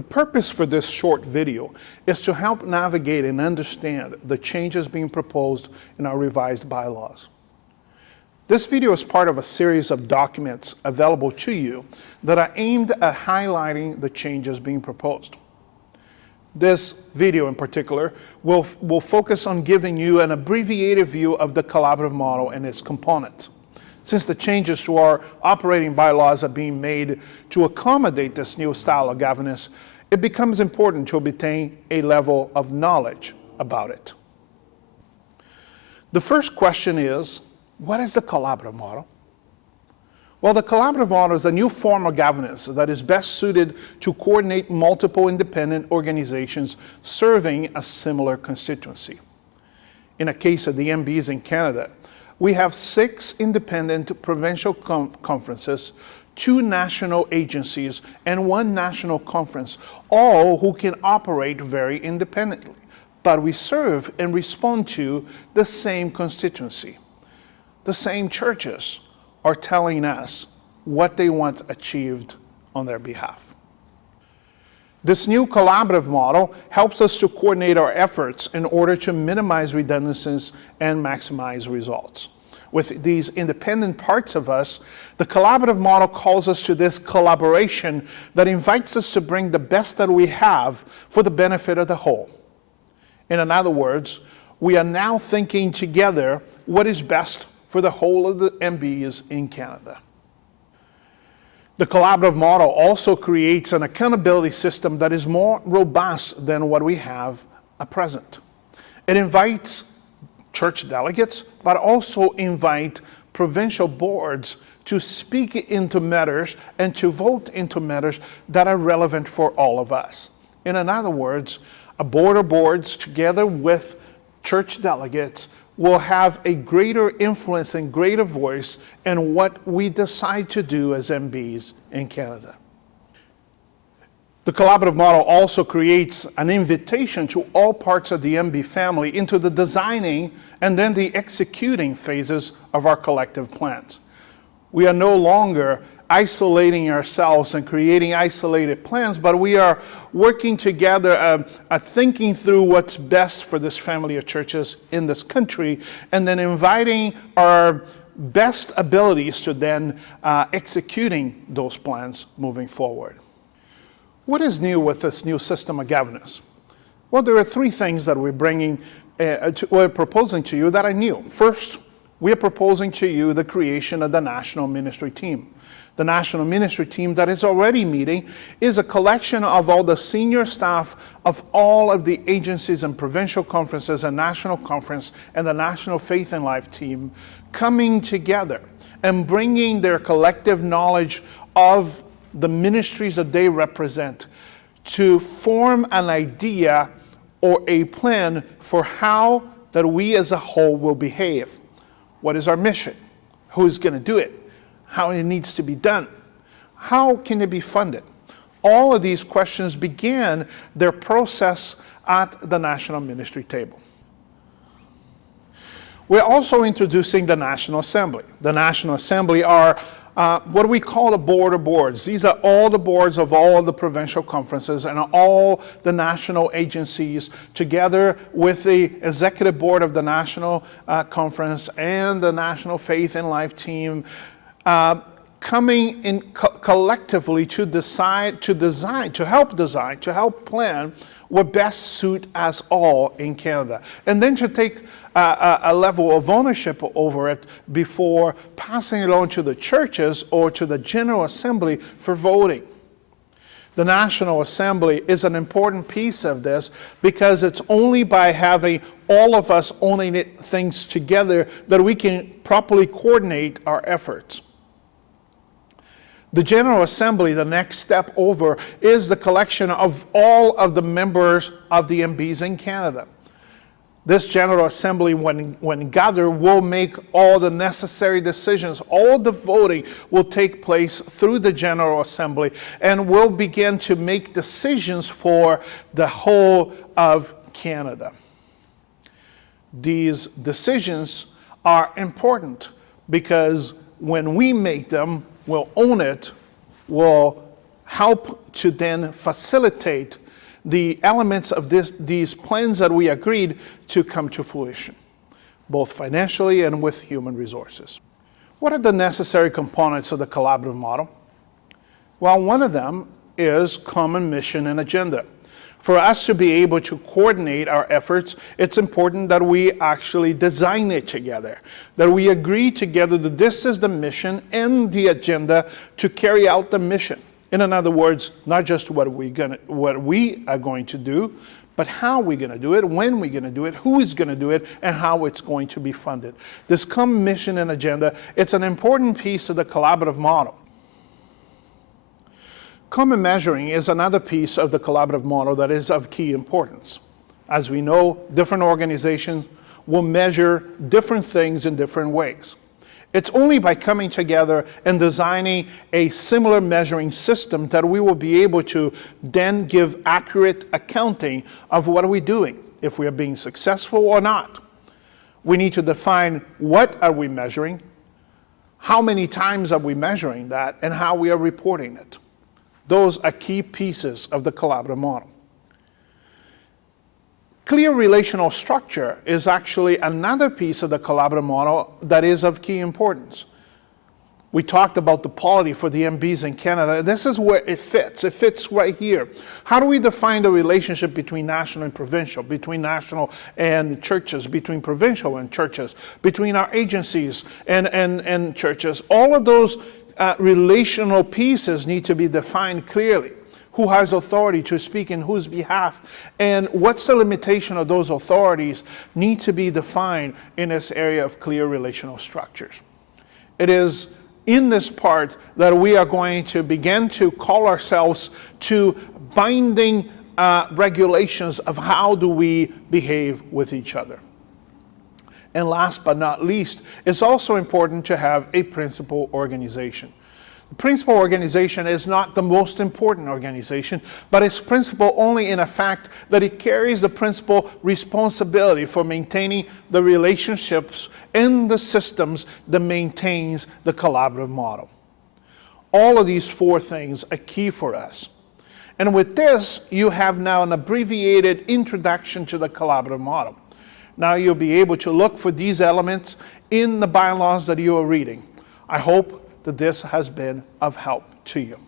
The purpose for this short video is to help navigate and understand the changes being proposed in our revised bylaws. This video is part of a series of documents available to you that are aimed at highlighting the changes being proposed. This video in particular will focus on giving you an abbreviated view of the collaborative model and its components. Since the changes to our operating bylaws are being made to accommodate this new style of governance, it becomes important to obtain a level of knowledge about it. The first question is, what is the collaborative model? Well, the collaborative model is a new form of governance that is best suited to coordinate multiple independent organizations serving a similar constituency. In a case of the MBs in Canada, we have 6 independent provincial conferences, 2 national agencies, and 1 national conference, all who can operate very independently, but we serve and respond to the same constituency. The same churches are telling us what they want achieved on their behalf. This new collaborative model helps us to coordinate our efforts in order to minimize redundancies and maximize results. With these independent parts of us, the collaborative model calls us to this collaboration that invites us to bring the best that we have for the benefit of the whole. In other words, we are now thinking together what is best for the whole of the MBs in Canada. The collaborative model also creates an accountability system that is more robust than what we have at present. It invites church delegates, but also invite provincial boards to speak into matters and to vote into matters that are relevant for all of us. In other words, a board of boards together with church delegates will have a greater influence and greater voice in what we decide to do as MBs in Canada. The collaborative model also creates an invitation to all parts of the MB family into the designing and then the executing phases of our collective plans. We are no longer isolating ourselves and creating isolated plans, but we are working together, thinking through what's best for this family of churches in this country, and then inviting our best abilities to then executing those plans moving forward. What is new with this new system of governance? Well, there are 3 things that we're proposing to you that are new. First, we are proposing to you the creation of the National Ministry Team. The National Ministry Team that is already meeting is a collection of all the senior staff of all of the agencies and provincial conferences and national conference and the National Faith and Life Team coming together and bringing their collective knowledge of the ministries that they represent to form an idea or a plan for how that we as a whole will behave. What is our mission? Who's going to do it? How it needs to be done? How can it be funded? All of these questions began their process at the National Ministry table. We're also introducing the National Assembly. The National Assembly are what we call a board of boards. These are all the boards of all the provincial conferences and all the national agencies together with the executive board of the national conference and the National Faith and Life Team coming in collectively to help plan what best suit us all in Canada, and then to take a level of ownership over it before passing it on to the churches or to the General Assembly for voting. The National Assembly is an important piece of this because it's only by having all of us owning things together that we can properly coordinate our efforts. The General Assembly, the next step over, is the collection of all of the members of the MBs in Canada. This General Assembly, when gathered, will make all the necessary decisions. All the voting will take place through the General Assembly and will begin to make decisions for the whole of Canada. These decisions are important because when we make them, we'll own it, we'll help to then facilitate the elements of these plans that we agreed to come to fruition, both financially and with human resources. What are the necessary components of the collaborative model? Well, one of them is common mission and agenda. For us to be able to coordinate our efforts, it's important that we actually design it together, that we agree together that this is the mission and the agenda to carry out the mission. In other words, not just what we are going to do, but how we're going to do it, when we're going to do it, who is going to do it, and how it's going to be funded. This common mission and agenda, it's an important piece of the collaborative model. Common measuring is another piece of the collaborative model that is of key importance. As we know, different organizations will measure different things in different ways. It's only by coming together and designing a similar measuring system that we will be able to then give accurate accounting of what are we doing, if we are being successful or not. We need to define what are we measuring, how many times are we measuring that, and how we are reporting it. Those are key pieces of the collaborative model. Clear relational structure is actually another piece of the collaborative model that is of key importance. We talked about the polity for the MBs in Canada. This is where it fits. It fits right here. How do we define the relationship between national and provincial, between national and churches, between provincial and churches, between our agencies and churches? All of those relational pieces need to be defined clearly. Who has authority to speak in whose behalf, and what's the limitation of those authorities need to be defined in this area of clear relational structures. It is in this part that we are going to begin to call ourselves to binding regulations of how do we behave with each other. And last but not least, it's also important to have a principal organization. The principal organization is not the most important organization, but it's principal only in a fact that it carries the principal responsibility for maintaining the relationships and the systems that maintains the collaborative model. All of these four things are key for us. And with this, you have now an abbreviated introduction to the collaborative model. Now you'll be able to look for these elements in the bylaws that you are reading. I hope that this has been of help to you.